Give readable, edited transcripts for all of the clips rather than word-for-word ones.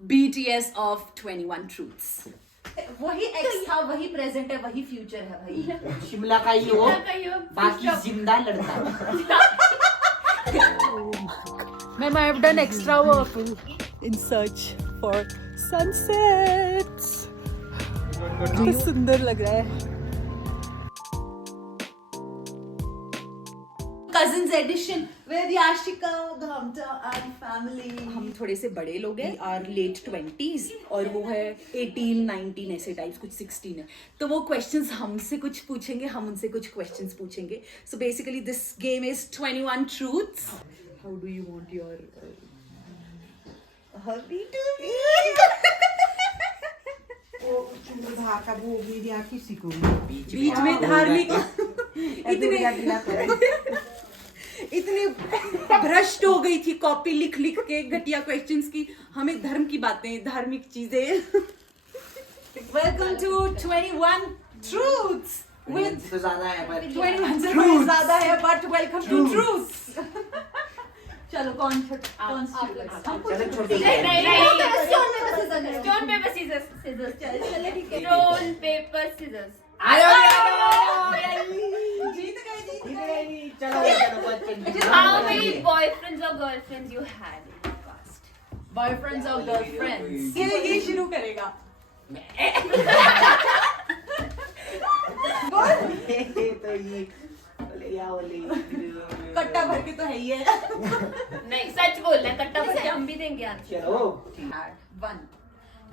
BTS of 21 Truths. वही x था, वही प्रेजेंट है, वही फ्यूचर है भाई। शिमला का ही हो, बाकी जिंदा लड़ता। Ma'am, I have done extra work in search for sunsets. कितना सुंदर लग रहा है। Cousins edition with Yashika, Ghamta and family. हम थोड़े से बड़े लोग हैं, आर लेट 20s, और वो है 18, 19 ऐसे टाइप्स, कुछ 16 है। तो वो क्वेश्चंस हमसे कुछ पूछेंगे, हम उनसे कुछ क्वेश्चंस पूछेंगे। So basically this game is 21 Truths. How do you want your किसी को बीच में धार्मिक इतने भ्रष्ट हो गई थी कॉपी लिख लिख के घटिया क्वेश्चंस की, हमें धर्म की बातें, धार्मिक चीजें। वेलकम टू 21 Truths with तो ज्यादा है पर 21 से ज्यादा है, बट वेलकम टू Truths. चलो कौन छोटा कौन चलो छोटे Stone paper scissors. चलो ठीक है। Stone paper scissors. जीत गए चलो Bachchan How many boyfriends or girlfriends you had in the past? Boyfriends और गर्लफ्रेंड्स। ये शुरू करेगा। तो ये कट्टा भर के तो है ही है। नहीं सच बोलना है, कट्टा भर के हम भी देंगे आंसर। चलो One.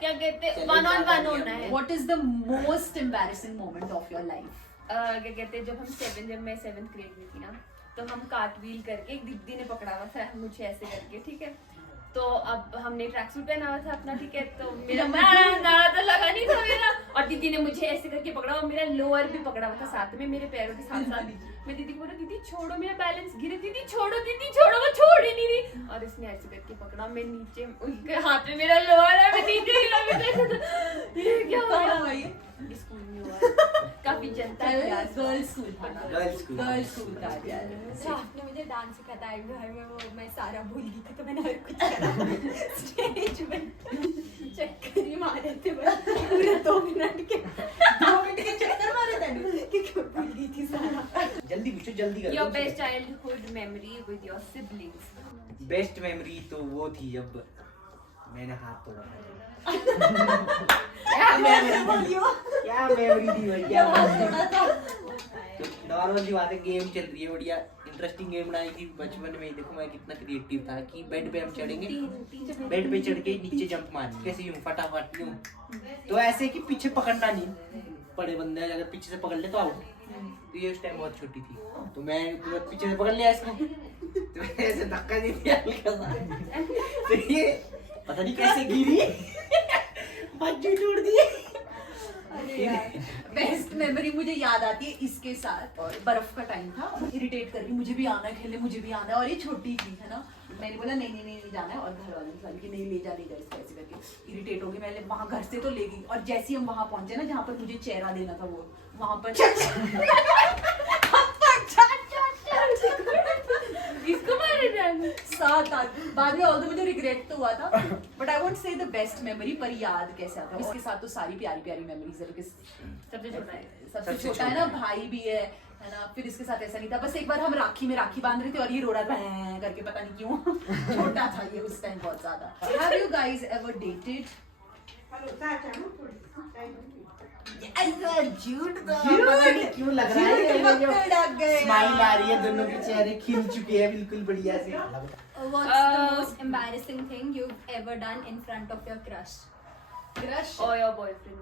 क्या कहते हैं, वन ऑन वन होना है। What is the most embarrassing moment of your life? क्या कहते हैं, जब मैं 7th ग्रेड में थी ना, तो हम कार्टव्हील करके, एक दीदी ने पकड़ा हुआ था मुझे ऐसे करके, ठीक है। तो अब हमने ट्रैक सूट पहना हुआ था अपना, ठीक है। तो मेरा नाड़ा तो लगा नहीं था मेरा, और दीदी ने मुझे ऐसे करके पकड़ा, और मेरा लोअर भी पकड़ा हुआ था साथ में, मेरे पैरों के साथ साथ। मैं दीदी को बोला, दीदी छोड़ो, मेरा बैलेंस गिरे, दीदी छोड़ो, वो छोड़ ही नहीं रही। और इसने ऐसे करके पकड़ा, मैं नीचे, उनके हाथ में मेरा लोअर है, मैं नीचे गिरा, ये क्या हुआ? स्कूल में हुआ, काफी जनता है यार। गर्ल्स स्कूल था ना? गर्ल्स स्कूल गर्ल्स स्कूल था यार। आपने मुझे डांस सिखाया था घर में, वो मैं सारा भूल गई थी, तो मैंने हर कुछ करा स्टेज में। चक्कर ही मारे थे बस पूरे 2 मिनट के चक्कर मारे थे क्योंकि भूल गई थी सारा। जल्दी पूछो, जल्दी करो। Your best childhood memory with your siblings. Best memory तो वो थी जब मैंने हाथ तोड़ा था। क्या मेमोरी थी भाई, क्या नॉर्मल सी बात है, गेम चल रही है बढ़िया, इंटरेस्टिंग गेम बनाई थी बचपन में। देखो मैं कितना क्रिएटिव था कि बेड पे हम चढ़ेंगे, बेड पे चढ़ के नीचे जंप मारेंगे, कैसे यूं फटाफट यूं, तो ऐसे कि पीछे पकड़ना नहीं, बड़े बंदे अगर पीछे से पकड़ ले तो आउट। तो ये उस टाइम बहुत छोटी थी, तो मैं पीछे से पकड़ लिया इसको, तो ऐसे धक्का दे दिया हल्का सा, तो ये पता नहीं कैसे गिरी, बच्चे टूट दिए। बेस्ट मेमोरी मुझे याद आती है इसके साथ, और बर्फ का टाइम था, इरिटेट कर रही, मुझे भी आना है खेलने, मुझे भी आना है, और ये छोटी थी है ना। मैंने बोला नहीं जाना है, और घर वाले कि नहीं ले जा इसको, ऐसे करके इरिटेट हो गई। मैंने वहाँ घर से तो ले गई, और जैसे ही हम वहाँ पहुंचे ना जहाँ पर मुझे चेहरा देना था, वो वहाँ पर इसको मारे जाने। 7 आठ बाद में ऑल्दो मुझे रिग्रेट तो हुआ था, but I won't say the best memory, पर याद कैसे आता है। इसके साथ तो सारी प्यारी प्यारी मेमोरीज है, बिकॉज सबसे छोटा है, सबसे छोटा है ना, भाई भी है ना। फिर इसके साथ ऐसा नहीं था, बस एक बार हम राखी में राखी बांध रहे थे और ये रो रहा था करके, पता नहीं क्यों। छोटा था ये उस टाइम बहुत ज्यादा। Have you guys ever dated? झूठ तो पता नहीं क्यों लग रहा है, स्माइल आ रही है, दोनों के चेहरे खिल चुके हैं बिल्कुल बढ़िया से। What's the most embarrassing thing you've ever done in front of your crush? Crush or your boyfriend.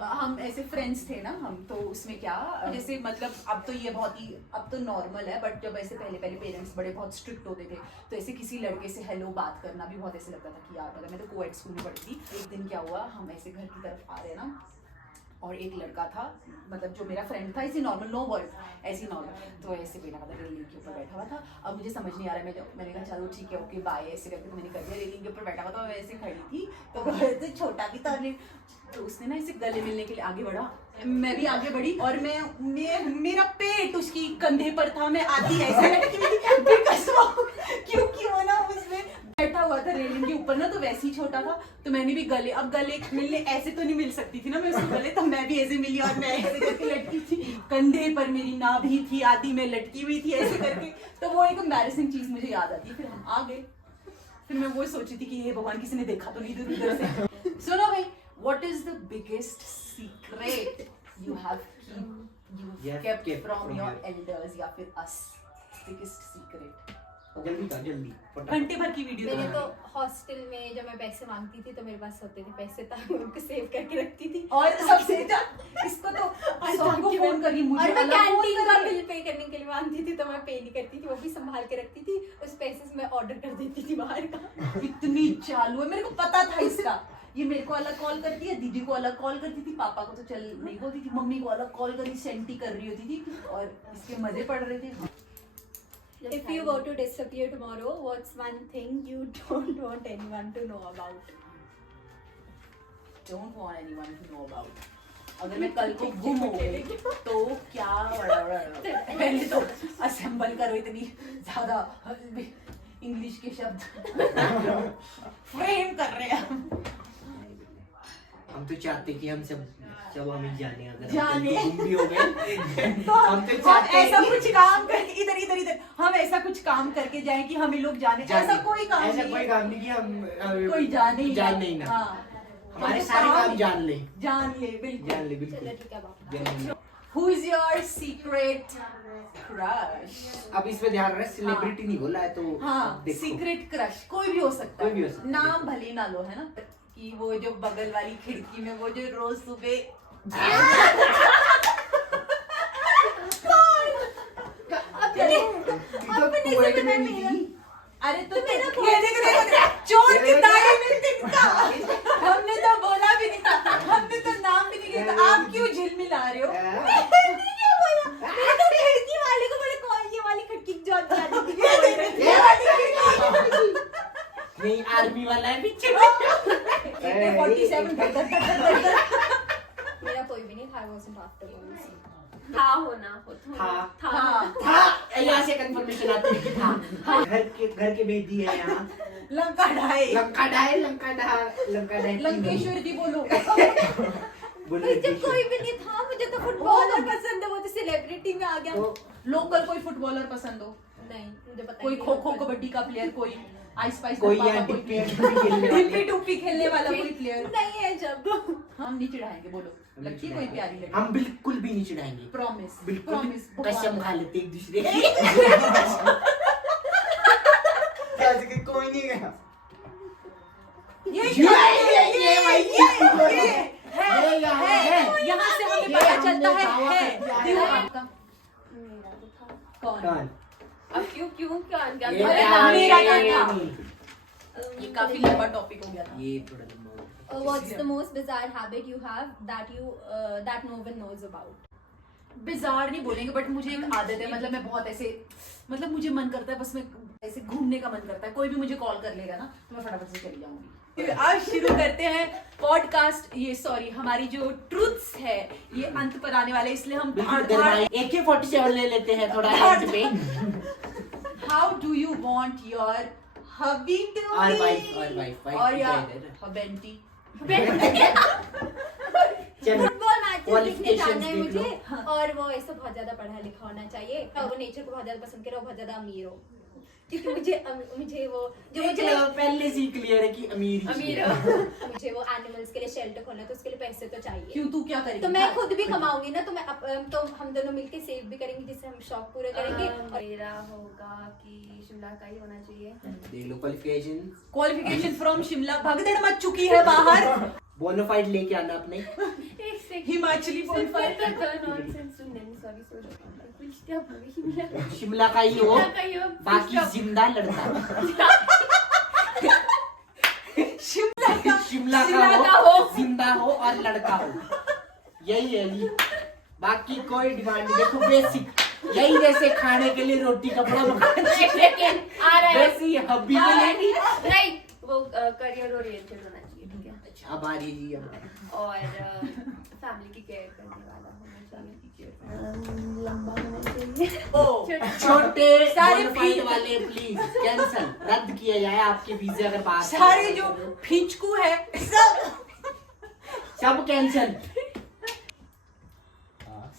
हम ऐसे फ्रेंड्स थे ना हम, तो उसमें क्या जैसे मतलब अब तो ये बहुत ही अब तो नॉर्मल है, बट जब ऐसे पहले पेरेंट्स बड़े बहुत स्ट्रिक्ट होते थे, तो ऐसे किसी लड़के से हेलो बात करना भी बहुत ऐसे लगता था कि यार, अगर मैं तो कोएड स्कूल में पढ़ती थी। एक दिन क्या हुआ, हम ऐसे घर की तरफ आ रहे ना, और एक लड़का था, मतलब जो मेरा फ्रेंड था, ऐसे नॉर्मल, नो बॉय, ऐसी नॉर्मल, तो ऐसे बैठा हुआ था, रेलिंग के ऊपर बैठा हुआ था। अब मुझे समझ नहीं आ रहा है, मैंने कहा चलो ठीक है ओके बाय, ऐसे करके तो मैंने कर दिया। रेलिंग के ऊपर बैठा हुआ था, मैं ऐसे खड़ी थी, तो छोटा भी था, तो उसने ना इसे गले मिलने के लिए आगे बढ़ा, मैं भी आगे बढ़ी, और मेरा पेट उसकी कंधे पर था, मैं आधी ऐसे लटकी हुई थी, क्योंकि वो रेलिंग के ऊपर ना, तो वैसे ही छोटा था, तो मैंने भी गले, अब गले मिलने ऐसे तो नहीं मिल सकती थी ना मैं उसको गले, तो मैं भी ऐसे मिली और मैं ऐसे करके लटकी थी, कंधे पर मेरी नाभि थी आदि में लटकी हुई थी ऐसे करके। तो वो एक एम्बैरेसिंग चीज मुझे याद आती है। फिर हम आ गए, फिर मैं वो सोची थी कि ये भगवान किसी ने देखा तो नहीं इधर से। सुनो भाई, what is the biggest secret you have kept from your elders या फिर us? Biggest secret. जल्दी कर जल्दी फटाफट। घंटे भर की वीडियो मैंने तो हॉस्टल में जब मैं पैसे मांगती थी तो मेरे पास होते थे पैसे, तो मैं उनको सेव करके रखती थी। और सबसे इसको तो सबको फोन करी, मुझे और मैं अलग फोन कैंटीन का करी। बिल पे करने के लिए मांगती थी तो मैं पे नहीं करती थी, वो भी संभाल के रखती थी। उस पैसे से मैं ऑर्डर कर देती थी बाहर का। इतनी चालू है, मेरे को पता था इसका। ये मेरे को अलग कॉल करती है, दीदी को अलग कॉल करती थी, पापा को तो चल नहीं बोलती थी, मम्मी को अलग कॉल करी सेंटी कर रही होती थी और इसके मजे पड़ रहे थे। If you were to disappear tomorrow, what's one thing you don't want anyone to know about? Don't want anyone to know about. अगर मैं कल को गुम हो गई तो क्या पहले तो असेंबल करो, इतनी ज्यादा इंग्लिश के शब्द फ्रेम कर रहे हैं हम तो चाहते कि हम सब हमें जाने, अगर जाने। हम गुम भी हो गए तो हम तो चाहते ऐसा हैं कि- कुछ काम करके इधर हम ऐसा कुछ काम करके जाए कि हमें लोग जाने, ऐसा कोई काम ऐसा नहीं कोई है। काम नहीं कि हम कोई जाने ही जान नहीं ना। हाँ, हमारे तो सारे काम काम जान ले जान ले बिल्कुल। जान ले चलो बिल्कुल ठीक है बाबा। जान ले। Who is your secret crush? अब इसमें ध्यान रहे, सेलिब्रिटी नहीं बोला है तो हाँ, देखो। सीक्रेट क्रश कोई भी हो सकता है, कोई भी हो सकता है। नाम भले ना लो, है ना, कि वो जो बगल वाली खिड़की में वो जो रोज सुबह अपने से बना मेरा। अरे तो ये देखो चोर की दाढ़ी में तिनका। हमने तो बोला भी नहीं था, हमने तो नाम भी नहीं लिया था, आप क्यों झिलमिला रहे हो? मैंने क्या बोला? मैंने तो खिड़की वाले को बोला कौन ये वाली खिड़की जो ये वाली खिड़की। नहीं, आर्मी वाला है पीछे। AK-47 धड़ धड़ धड़ धड़ धड़। मेरा कोई भी नहीं था, I wasn't after boys. था होना हो तो हाँ। था हाँ, यहाँ से कंफर्मेशन आती है कि था। घर के बेटी है यहाँ। लंका ढाए, लंका ढाए लंकेश्वर जी बोलो। बोलो भाई जब कोई भी नहीं था, मुझे तो फुटबॉलर पसंद है, वो तो सेलिब्रिटी में आ गया। तो लोकल कोई फुटबॉलर पसंद हो? नहीं मुझे पता कोई नहीं। खो खो कबड्डी का प्लेयर, कोई आइस पाइस कोई डब्बा यहाँ का कोई डिप्पी प्लेयर, खेलने वाला। डिप्पी टुप्पी खेलने वाला कोई प्लेयर। नहीं है जब हम नहीं चिढ़ाएंगे, बोलो लड़की कोई प्यारी लड़की। हम बिल्कुल भी नहीं चिढ़ाएंगे, प्रॉमिस, बिल्कुल प्रॉमिस, कसम खा लेते एक दूसरे की। कोई नहीं गया। ये यहाँ से हमें पता चलता है मेरा तो था। कौन? अब क्यों कान क्या ये अरे क्या- मेरा ये- क्या था? ये काफी लंबा टॉपिक हो गया था। ये थोड़ा लंबा हो गया। what's the most bizarre habit you have that no one knows about? Bizarre नहीं बोलेंगे, बट मुझे एक आदत है, मतलब मैं बहुत ऐसे, मतलब मुझे मन करता है बस मैं ऐसे घूमने का मन करता है, कोई भी मुझे कॉल कर लेगा ना तो मैं फटाफट से चली जाऊंगी। आज शुरू करते हैं पॉडकास्ट, ये सॉरी हमारी जो ट्रूथ्स है ये अंत पर आने वाले, इसलिए हम AK-47 ले लेते हैं थोड़ा एंड पे। How do you want your hubby to और बी वाइफ और भी या कह दे ना। हबेंटी। चलो फुटबॉल मैच देखने जाना है Qualifications देख मुझे, और वो ऐसे बहुत ज्यादा पढ़ा लिखा होना चाहिए, और वो नेचर को बहुत ज्यादा पसंद करे, और बहुत ज्यादा अमीर हो, क्योंकि मुझे वो जो मुझे पहले से ही क्लियर है कि अमीर मुझे वो एनिमल्स के लिए शेल्टर खोलना है, तो उसके लिए पैसे तो चाहिए। क्यों, तू क्या करेगी? तो मैं खुद भी कमाऊंगी ना, तो मैं तो हम दोनों मिलके सेव भी करेंगे, जिससे हम शौक पूरे करेंगे। और मेरा होगा कि शिमला का ही होना चाहिए। देख लो क्वालिफिकेशन। क्वालिफिकेशन फ्रॉम शिमला, भगदड़ मच चुकी है बाहर। बोनाफाइड लेके आना अपने। एक सेकंड हिमाचली bonafide। नॉनसेंस सुनने में सॉरी कुछ क्या बोली शिमला शिमला का ही हो, शिमला का ही हो, बाकी stop। जिंदा लड़का। शिमला का शिमला शिमला का का हो, हो। जिंदा हो और लड़का हो, यही है जी। बाकी कोई डिमांड नहीं। देखो बेसिक यही, जैसे खाने के लिए रोटी कपड़ा मकान, एक सेकंड आ रहा है। वैसे ही हब्बी के लिए भी। नहीं वो करियर ओरिएंटेड होना चाहिए, ठीक है। अब आ रही है जी, अब आ रही है। और फैमिली की केयर करने वाला होना चाहिए, लंबा होना चाहिए। ओ छोटे सारे bonafide वाले प्लीज कैंसिल, रद्द किया जाए आपके वीजे अगर बाहर से सारे जो फिचकू है सब कैंसिल।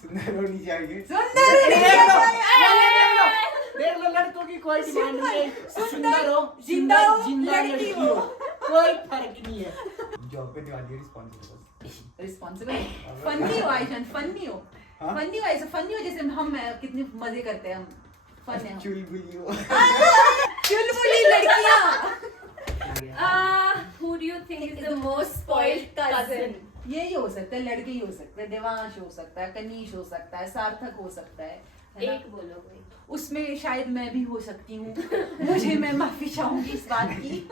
सुंदर होनी चाहिए। सुंदर देख लो लड़कों की कोई डिमांड नहीं है, सुंदर हो, जिंदा हो, जिंदा लड़की लड़की हो। हो, कोई फर्क नहीं है। जॉब पे दिवाली रिस्पॉन्सिबल। रिस्पॉन्सिबल फनी हो आयशा, फनी हो, हाँ? फनी हो ऐसा, फनी हो जैसे हम कितने मजे करते हैं हम, फन है हम। चुलबुली हो। चुलबुली लड़कियां। who do you think is the most spoiled cousin? यही हो सकता है, लड़के ही हो सकते हैं, देवांश हो सकता है, कनीश हो सकता है, सार्थक हो सकता है ना? एक बोलो कोई। उसमें शायद मैं भी हो सकती हूँ, मुझे मैं माफी चाहूंगी इस बात की,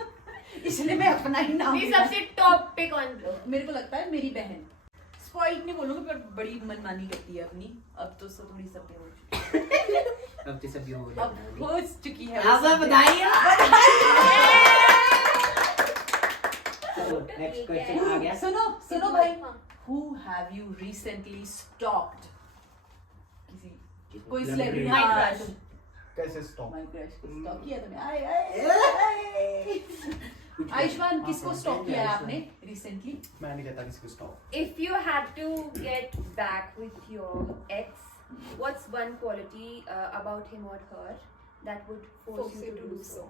इसलिए मैं अपना ही नाम ये सबसे टॉप पे कौन लो? मेरे को लगता है मेरी बहन। स्पॉइल्ड नहीं बोलूंगी पर बड़ी मनमानी करती है अपनी, अब तो थोड़ी सभ्य हो चुकी अब तो सब ये हो है, रहा अब हो चुकी है। अब बताइए। चलो नेक्स्ट क्वेश्चन आ गया। सुनो सुनो भाई, who have you recently stalked? किसी कोई celebrity? My हाँ, crush. कैसे स्टॉप? My crush को stalk किया तुमने? आए। आयुष्मान किसको स्टॉक किया है आपने recently? मैं नहीं कहता किसी को stop. If you had to get back with your ex, what's one quality about him or her that would force you to do so?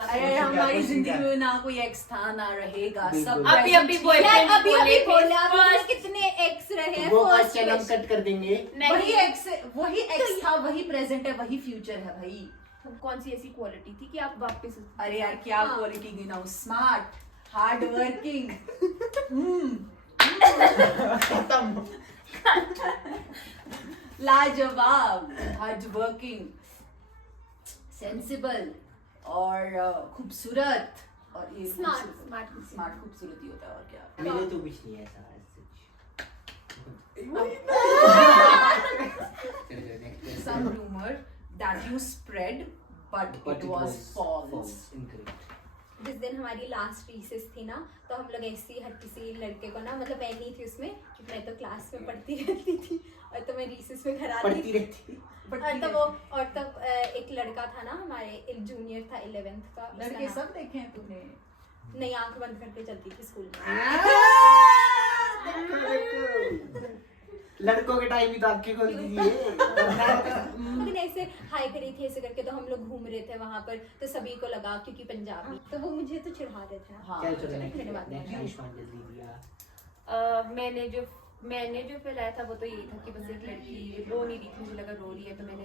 अरे हमारी जिंदगी में ना कोई एक्स था ना रहेगा, सब अभी present अभी ही boyfriend है। यार अभी बोले थे बोला आपने first- कितने एक्स रहे हैं वो फर्स्ट क्वेश्चन हम कट कर देंगे। वही एक्स था, वही प्रेजेंट है, वही फ्यूचर है भाई। कौन सी ऐसी क्वालिटी थी कि आप वापस अरे यार क्या हाँ। क्वालिटी गिनाऊं, स्मार्ट, हार्ड वर्किंग, लाजवाब, हार्ड वर्किंग, सेंसिबल और खूबसूरत, और ये Smart. स्मार्ट खूबसूरती होता है और क्या। मेरे तो कुछ नहीं है ऐसा सच। Some rumor that you spread, but it was false. Incorrect. जिस दिन हमारी लास्ट रिसेस थी ना, तो हम लोग ऐसे हर किसी लड़के को ना, मतलब मैं नहीं थी उसमें क्योंकि मैं तो क्लास में पढ़ती रहती थी, और तो मैं रिसेस में घर आती पढ़ती थी। रहती। और तब एक लड़का था ना हमारे, एक जूनियर था 11th का, उसका लड़के नाम- सब देखे हैं तूने? नहीं, आंख बंद करके चलती थी स्कूल में। लड़कों के टाइम ही तो आंखें खोल दीजिए। लेकिन ऐसे हाय करी थी ऐसे करके, तो हम लोग घूम रहे थे वहां पर, तो सभी को लगा क्योंकि पंजाबी, तो वो मुझे तो चिढ़ा रहे थे। हाँ, क्या चलो धन्यवाद। नेक्स्ट आयुष्मान जल्दी दिया। मैंने जो फैलाया था वो तो यही था कि बस एक लड़की रो नहीं रही थी, मुझे लगा रो रही है, तो मैंने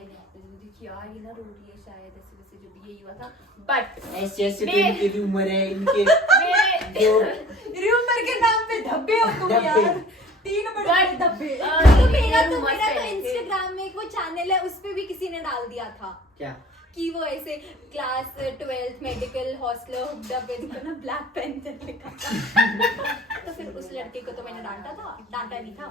देखी यार ये ना रो रही है शायद, ऐसे वैसे जो भी यही हुआ था। बट ऐसे ऐसे तो इनकी भी उम्र है, इनके मेरे जो र्यूमर के नाम पे धब्बे हो तुम धब्बे। यार, 3 बड़े धब्बे। तो मेरा तो rumors फैले थे। इंस्टाग्राम में एक वो चैनल है, उस पे भी किसी ने डाल दिया था क्या कि वो ऐसे क्लास 12th मेडिकल हॉस्टलर हुक्डा पे देखो ना ब्लैक पेंथर लिखा था। तो फिर उस लड़के को तो मैंने डांटा नहीं था,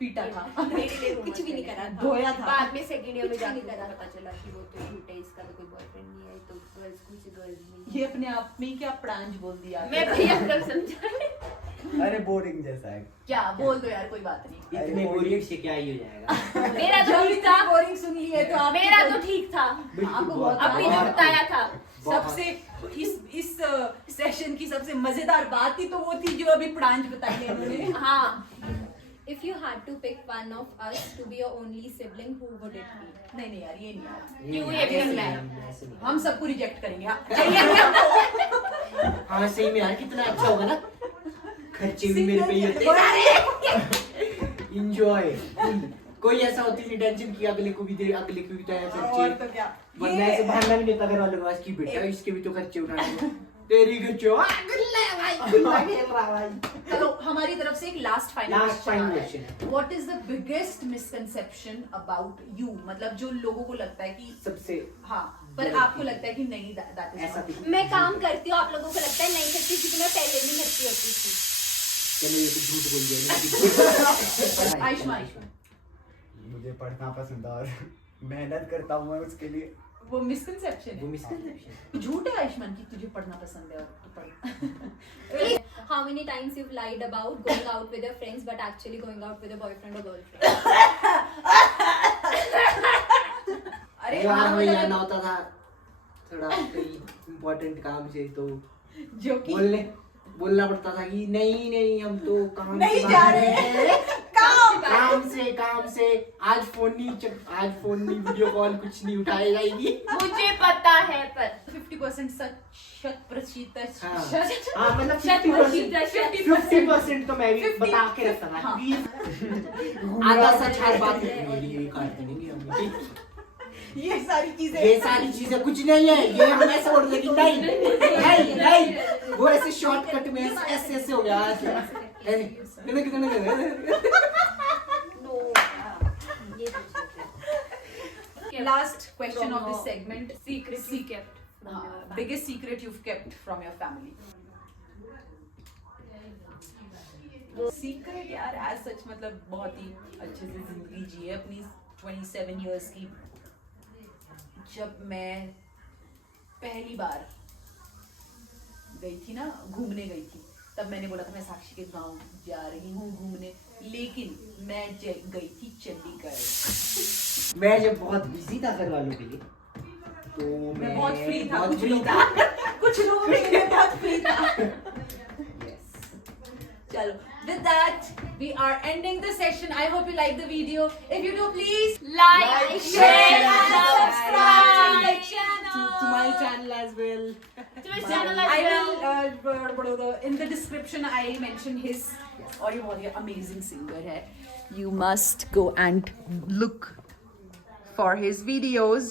पीटा था, कुछ भी नहीं करा था। धोया था। बाद में सेकंड ईयर में कुछ जाके नहीं करा। पता चला कि वो तो झूठ है, इसका तो कोई बॉयफ्रेंड नहीं है, तो गर्ल्स कुछ गर्ल्स नहीं ये अपने आप में ही क्या प्रांज बोल दिया। मैं भैया कब समझा। अरे बोरिंग जैसा है। क्या बोल दो यार, कोई बात नहीं। इतने बोरियत से क्या ही हो जाएगा। मेरा तो जब ठीक इतना था, बोरिंग सुन लिए तो आप मेरा तो ठीक था, आपको बहुत आपने जो बताया था। सबसे इस सेशन की सबसे मजेदार बात ही तो वो थी जो अभी प्रांज बताई है इन्होंने। हाँ, If you had to pick one of us to be your only sibling, who would it be? नहीं नहीं यार, ये नहीं यार, क्यों ये भी ऐसे करना है? नहीं। ऐसे नहीं। हम सबको रिजेक्ट करेंगे। हाँ। हाँ सही में यार, कितना अच्छा होगा ना, खर्चे भी मेरे पे ही होते। इंजॉय, कोई ऐसा होती नहीं टेंशन की अगले को भी दे, अगले को भी तो ऐसे और खर्चे, तो क्या, वरना ऐसे भागना भी नहीं था घर वालों के पास कि बेटा इसके भी तो खर्चे उठाने, तेरी खर्चे गुल्ला खेल रहा भाई। चलो हमारी तरफ से एक लास्ट फाइनल क्वेश्चन है। What is the biggest misconception about you, मतलब जो लोगों को लगता है कि सबसे हाँ, पर आपको लगता है कि नहीं, दैट इज ऐसा कुछ मैं काम करती हूँ, आप लोगों को लगता है नहीं करती, क्योंकि मैं पहले भी करती होती थी। चलो ये तो झूठ बोल दिया। आयुष्मान। मुझे पढ़ना पसंद है और मेहनत करता हूँ मैं उसके लिए। वो मिसकंसेप्शन वो है, मिसकंसेप्शन। झूठ है आयुष्मान की तुझे पढ़ना पसंद है और तू पढ़। how many times you've lied about going out with your friends but actually going out with a boyfriend or girlfriend? अरे यार हाँ, हमें मतलब जाना होता था थोड़ा कोई इम्पोर्टेंट काम से, तो जो कि बोलना पड़ता था कि नहीं नहीं हम तो काम नहीं से जा बाहर रहे हैं। हैं काम काम से आज फोन नहीं वीडियो कॉल कुछ नहीं उठाई जाएगी। मुझे पता है पर 50% सच, 100% हाँ सच। हाँ, मतलब 50% तो मैं भी 50 बता के रखता था, हाँ। क्योंकि आधा सच हर बात ये काट देंगे हम। ये सारी चीजें ये सारी चीजें कुछ नहीं है, ये हम ऐसे बोल देंगे नहीं नहीं नहीं, वो ऐसे शॉर्टकट में ऐसे ऐसे हो गया last question of this segment, secret biggest secret you've kept from your family. Secret यार एज सच मतलब बहुत ही अच्छे से जिंदगी जी है अपनी 27 years की। जब मैं पहली बार गई थी ना, घूमने गई थी, तब मैंने बोला था मैं साक्षी के गांव जा रही हूँ घूमने, लेकिन मैं गई थी चंडीगढ़। मैं जब बहुत बिजी था घर वालों के लिए, तो मैं बहुत फ्री था, बहुत कुछ फ्री लोग था। कुछ लोगों के लिए बहुत फ्री था। चलो, with that we are ending the session. I hope you like the video. If you do, please like, share, and subscribe to the channel. To my channel as well. to his channel as I well. will in the description I'll mention his, और ये बहुत ही amazing singer है. You must go and look for his videos.